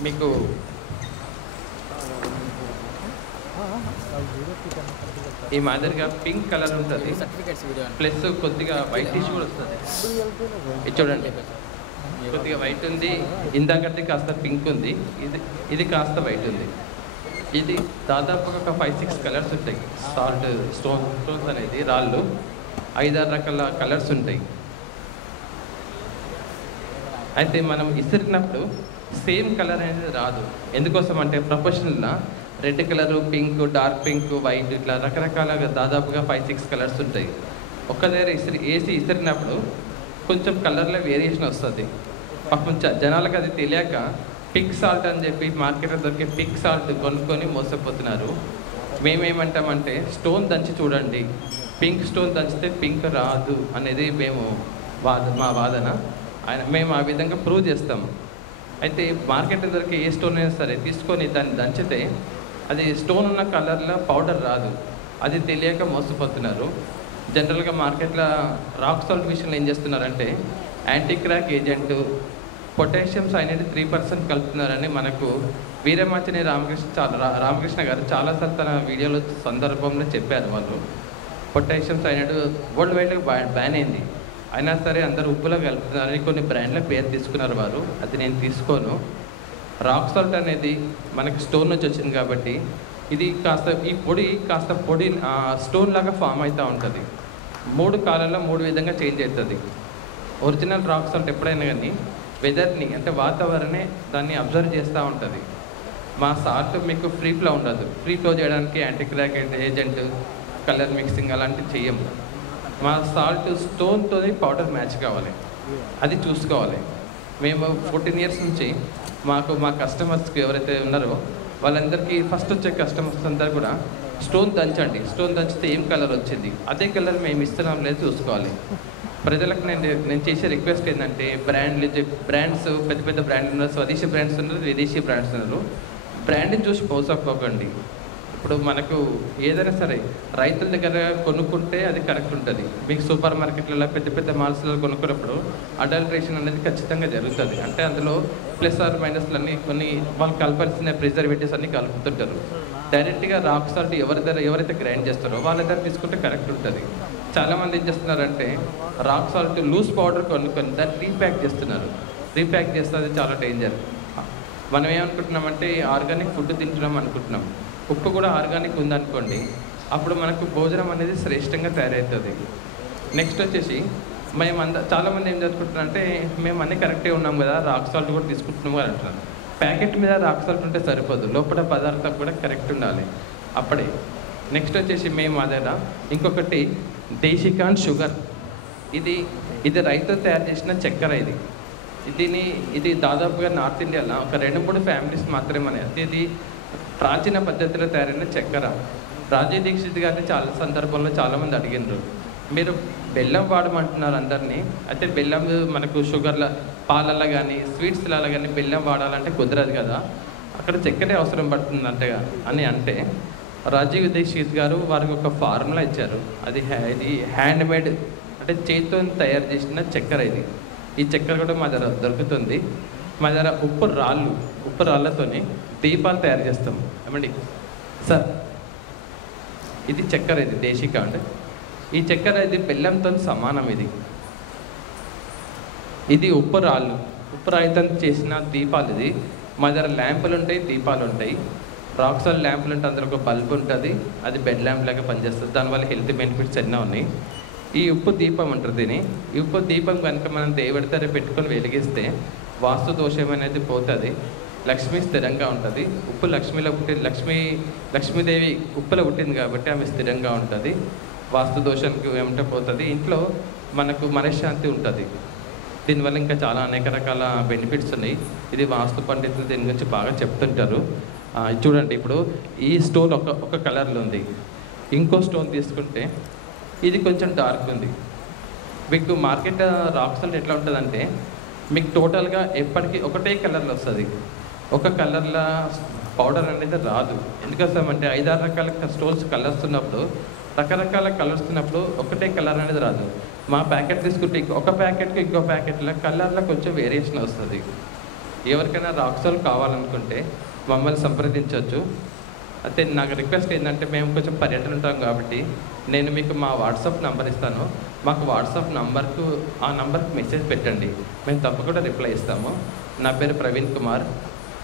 మీకు ఈ మాదిరిగా పింక్ కలర్ ఉంటుంది, ప్లస్ కొద్దిగా వైట్ టిష్యూ కూడా వస్తుంది. ఇది చూడండి, కొద్దిగా వైట్ ఉంది, ఇందాకటి కాస్త పింక్ ఉంది, ఇది కాస్త వైట్ ఉంది. ఇది దాదాపుగా ఒక 5-6 కలర్స్ ఉంటాయి. సాల్ట్ స్టోన్స్ అనేది రాళ్ళు 5-6 రకాల కలర్స్ ఉంటాయి. అయితే మనం ఇసిరినప్పుడు సేమ్ కలర్ అనేది రాదు. ఎందుకోసం అంటే ప్రొఫెషనల్గా red colour, pink, dark pink, white ఇట్లా రకరకాలుగా దాదాపుగా 5-6 కలర్స్ ఉంటాయి. ఒక్క దగ్గర ఇసిరినప్పుడు కొంచెం కలర్లో వేరియేషన్ వస్తుంది. పాపం జనాలకు అది తెలియక పింక్ సాల్ట్ అని చెప్పి మార్కెట్లో దొరికే పింక్ సాల్ట్ కొనుక్కొని మోసపోతున్నారు. మేమేమంటామంటే స్టోన్ దంచి చూడండి, పింక్ స్టోన్ దంచితే పింక్ రాదు అనేది మా వాదన. మేము ఆ విధంగా ప్రూవ్ చేస్తాము. అయితే మార్కెట్లో దొరికే ఏ స్టోన్ అయినా సరే తీసుకొని దాన్ని దంచితే అది స్టోన్ ఉన్న కలర్లో పౌడర్ రాదు. అది తెలియక మోసపోతున్నారు. జనరల్గా మార్కెట్లో రాక్ సాల్ట్ విషయంలో ఏం చేస్తున్నారంటే anti crack agent, potassium cyanide 3% కలుపుతున్నారని మనకు వీరమాచిని రామకృష్ణ గారు చాలాసార్లు తన వీడియోలో సందర్భంలో చెప్పారు. వాళ్ళు పొటాషియం సైనైడ్ వరల్డ్ వైడ్గా బ్యాన్ అయింది, అయినా సరే అందరూ ఉప్పులో కలుపుతున్నారని కొన్ని బ్రాండ్ల పేరు తీసుకున్నారు వారు. అది నేను తీసుకోను. రాక్ సాల్ట్ అనేది మనకి స్టోన్ నుంచి వచ్చింది కాబట్టి ఇది కాస్త ఈ పొడి స్టోన్ లాగా ఫామ్ అవుతూ ఉంటుంది. 3 కాలాల్లో 3 విధంగా చేంజ్ అవుతుంది. ఒరిజినల్ రాక్ సాల్ట్ ఎప్పుడైనా కానీ వెదర్ని అంటే వాతావరణే దాన్ని అబ్జర్వ్ చేస్తూ ఉంటుంది. మా సాల్ట్ మీకు ఫ్రీ ఫ్లో ఉండదు. ఫ్రీ ఫ్లో చేయడానికి anti crack agent, colour mixing అలాంటివి చెయ్యము. మా సాల్ట్ స్టోన్తో పౌడర్ మ్యాచ్ కావాలి, అది చూసుకోవాలి. మేము 14 ఇయర్స్ నుంచి మా కస్టమర్స్కి ఎవరైతే ఉన్నారో వాళ్ళందరికీ ఫస్ట్ వచ్చే కస్టమర్స్ అందరూ కూడా స్టోన్ దంచండి, స్టోన్ దంచితే ఏం కలర్ వచ్చింది, అదే కలర్ మేము ఇస్తున్నాం లేదు చూసుకోవాలి. ప్రజలకు నేను చేసే రిక్వెస్ట్ ఏంటంటే బ్రాండ్స్ పెద్ద పెద్ద బ్రాండ్లు ఉన్నారు, స్వదేశీ బ్రాండ్స్ ఉన్నారు, విదేశీ బ్రాండ్స్ ఉన్నారు. బ్రాండ్ని చూసి మోసపోకండి. ఇప్పుడు మనకు ఏదైనా సరే రైతుల దగ్గర కొనుక్కుంటే అది కరెక్ట్ ఉంటుంది. మీకు సూపర్ మార్కెట్లలో పెద్ద పెద్ద మాల్స్లలో కొనుక్కున్నప్పుడు అడల్ట్రేషన్ అనేది ఖచ్చితంగా జరుగుతుంది. అంటే అందులో ప్లస్ ఆర్ మైనస్లన్నీ కొన్ని వాళ్ళు కలపాల్సిన ప్రిజర్వేటివ్స్ అన్నీ కలుపుతుంటారు. డైరెక్ట్గా రాక్ సాల్ట్ ఎవరైతే గ్రైండ్ చేస్తారో వాళ్ళ దగ్గర తీసుకుంటే కరెక్ట్ ఉంటుంది. చాలామంది ఏం చేస్తున్నారంటే రాక్ సాల్ట్ లూజ్ పౌడర్ కొనుక్కొని దాన్ని రీప్యాక్ చేస్తున్నారు. రీప్యాక్ చేస్తే అది చాలా డేంజర్. మనం ఏమనుకుంటున్నామంటే ఆర్గానిక్ ఫుడ్ తింటున్నాం అనుకుంటున్నాం. ఉప్పు కూడా ఆర్గానిక్ ఉందనుకోండి, అప్పుడు మనకు భోజనం అనేది శ్రేష్టంగా తయారవుతుంది. నెక్స్ట్ వచ్చేసి చాలామంది ఏం జరుగుతుంటారంటే మేము అన్నీ కరెక్టే ఉన్నాం కదా, రాక్ సాల్ట్ కూడా తీసుకుంటున్నాం కదా అంటున్నాం. ప్యాకెట్ మీద రాక్ సాల్ట్ ఉంటే సరిపోదు, లోపల పదార్థం కూడా కరెక్ట్ ఉండాలి అప్పుడే. నెక్స్ట్ వచ్చేసి మేము అదేట ఇంకొకటి దేశికాన్ షుగర్, ఇది రైతు తయారు చేసిన చక్కెర. ఇది దాదాపుగా నార్త్ ఇండియాలో ఒక 2-3 ఫ్యామిలీస్ మాత్రమే. ఇది ప్రాచీన పద్ధతిలో తయారైన చక్కెర. రాజీవ్ దీక్షిత్ గారిని చాలా సందర్భంలో చాలామంది అడిగినారు, మీరు బెల్లం వాడమంటున్నారు అందరినీ, అయితే బెల్లం మనకు షుగర్ల పాలల్లో కానీ స్వీట్స్లలో కానీ బెల్లం వాడాలంటే కుదరదు కదా, అక్కడ చక్కెరే అవసరం పడుతుంది అని అంటే రాజీవ్ దీక్షిత్ గారు వారికి ఒక ఫార్ములా ఇచ్చారు. ఇది హ్యాండ్ మేడ్, అంటే చేతితో తయారు చేసిన చక్కెర. ఈ చక్కెర కూడా మా దగ్గర దొరుకుతుంది. మా దగ్గర ఉప్పు రాళ్ళతోని దీపాలు తయారు చేస్తాం. ఏమండి సార్, ఇది చక్కెర, ఇది దేశిక అంటే ఈ చక్కెర బెల్లంతో సమానం. ఇది ఉప్పు రాయితో చేసిన దీపాలు. మా దగ్గర ల్యాంపులు ఉంటాయి, దీపాలు ఉంటాయి. రాక్ సాల్ట్ ల్యాంపులు ఉంటే అందులో ఒక బల్బ్ ఉంటుంది, అది బెడ్ ల్యాంప్ లాగా పనిచేస్తుంది. దానివల్ల హెల్త్ బెనిఫిట్స్ ఎన్నో ఉన్నాయి. ఈ ఉప్పు దీపం అంటారు ఈ ఉప్పు దీపం కనుక మనం దేవుడి దగ్గర పెట్టుకొని వెలిగిస్తే వాస్తు దోషం అనేది పోతుంది, లక్ష్మి స్థిరంగా ఉంటుంది. ఉప్పు లక్ష్మిలో లక్ష్మీదేవి ఉప్పులో పుట్టింది కాబట్టి ఆమె స్థిరంగా ఉంటుంది. వాస్తు దోషానికి ఏమంటే పోతుంది, ఇంట్లో మనకు మనశ్శాంతి ఉంటుంది. దీనివల్ల ఇంకా చాలా అనేక రకాల బెనిఫిట్స్ ఉన్నాయి. ఇది వాస్తు పండితులు దీని గురించి బాగా చెప్తుంటారు. చూడండి, ఇప్పుడు ఈ స్టోన్ ఒక కలర్లో ఉంది, ఇంకో స్టోన్ తీసుకుంటే ఇది కొంచెం డార్క్ ఉంది. మీకు మార్కెట్ రాక్ సాల్ట్ ఎట్లా ఉంటుందంటే మీకు టోటల్గా ఎప్పటికీ ఒకటే కలర్లో వస్తుంది, ఒక కలర్లో పౌడర్ అనేది రాదు. ఎందుకోసమంటే 5-6 రకాల స్టోన్స్ కలర్స్ ఉన్నప్పుడు, రకరకాల కలర్స్ ఉన్నప్పుడు ఒకటే కలర్ అనేది రాదు. మా ప్యాకెట్ తీసుకుంటే ఒక ప్యాకెట్కి ఇంకో ప్యాకెట్లో కలర్లో కొంచెం వేరియేషన్ వస్తుంది. ఎవరికైనా రాక్ సాల్ట్ కావాలనుకుంటే మమ్మల్ని సంప్రదించవచ్చు. అయితే నాకు రిక్వెస్ట్ ఏంటంటే మేము కొంచెం పర్యటన ఉంటాం కాబట్టి నేను మీకు మా వాట్సాప్ నెంబర్ ఇస్తాను. మాకు వాట్సాప్ నంబర్కు ఆ నంబర్కి మెసేజ్ పెట్టండి, మేము తప్పకుండా రిప్లై ఇస్తాము. నా పేరు ప్రవీణ్ కుమార్,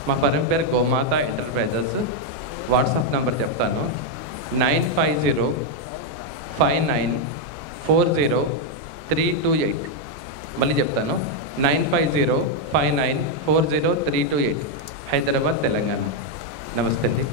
మా ఫర్మ్ పేరు గోమాత ఎంటర్ప్రైజెస్. వాట్సాప్ నెంబర్ చెప్తాను, 9505940328. మళ్ళీ చెప్తాను, 9505940328, హైదరాబాద్, తెలంగాణ. నమస్తే అండి.